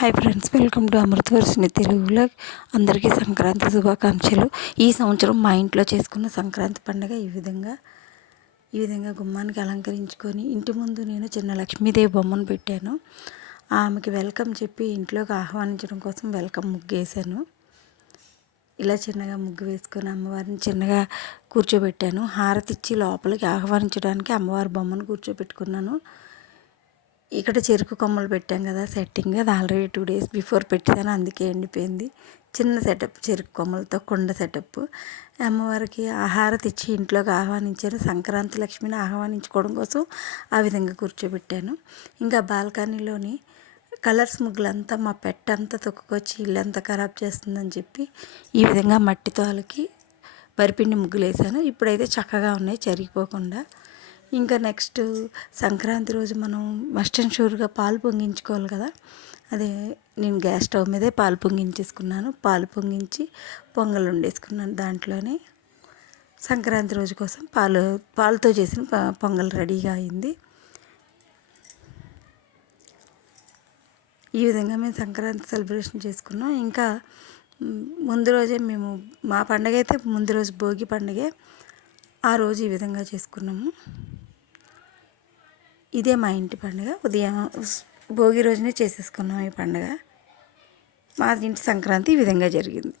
Hi friends, welcome to Amritavarshini Telugu vlog. అందరికీ సంక్రాంతి శుభాకాంక్షలు. ఈ సంవత్సరం మా ఇంట్లో చేసుకున్న సంక్రాంతి పండుగ ఈ విధంగా గుమ్మానికి అలంకరించుకొని ఇంటి ముందు నేను చిన్న లక్ష్మీదేవి బొమ్మను పెట్టాను. ఆమెకి వెల్కమ్ చెప్పి ఇంట్లోకి ఆహ్వానించడం కోసం వెల్కమ్ ముగ్గు వేసాను. ఇలా చిన్నగా ముగ్గు వేసుకొని అమ్మవారిని చిన్నగా కూర్చోబెట్టాను. హారతి ఇచ్చి లోపలికి ఆహ్వానించడానికి అమ్మవారి బొమ్మను కూర్చోబెట్టుకున్నాను. ఇక్కడ చెరుకు కొమ్మలు పెట్టాం కదా సెట్టింగ్, అది ఆల్రెడీ 2 days బిఫోర్ పెట్టాను, అందుకే ఎండిపోయింది. చిన్న సెటప్, చెరుకు కొమ్మలతో కుండ సెటప్. అమ్మవారికి ఆహారతి ఇచ్చి ఇంట్లోకి ఆహ్వానించాను. సంక్రాంతి లక్ష్మిని ఆహ్వానించుకోవడం కోసం ఆ విధంగా కూర్చోబెట్టాను. ఇంకా బాల్కనీలోని కలర్స్ ముగ్గులంతా మా అంతా తొక్కుకొచ్చి ఇల్లంతా ఖరాబ్ చేస్తుందని చెప్పి ఈ విధంగా మట్టితో అలికి వరిపిండి ముగ్గులు వేసాను. ఇప్పుడైతే చక్కగా ఉన్నాయి చెరిగిపోకుండా. ఇంకా నెక్స్ట్ సంక్రాంతి రోజు మనం మస్ట్ అండ్ షూర్గా పాలు పొంగించుకోవాలి కదా. అదే నేను గ్యాస్ స్టవ్ మీదే పాలు పొంగించేసుకున్నాను. పాలు పొంగించి పొంగల్ వండేసుకున్నాను. దాంట్లోనే సంక్రాంతి రోజు కోసం పాలతో చేసిన పొంగల్ రెడీగా అయింది. ఈ విధంగా మేము సంక్రాంతి సెలబ్రేషన్ చేసుకున్నాం. ఇంకా ముందు రోజే మేము మా పండగ అయితే ముందు రోజు భోగి పండుగే, ఆ రోజు ఈ విధంగా చేసుకున్నాము. ఇదే మా ఇంటి పండుగ. ఉదయం భోగి రోజునే చేసేసుకున్నాం ఈ పండుగ. మా ఇంటి సంక్రాంతి ఈ విధంగా జరిగింది.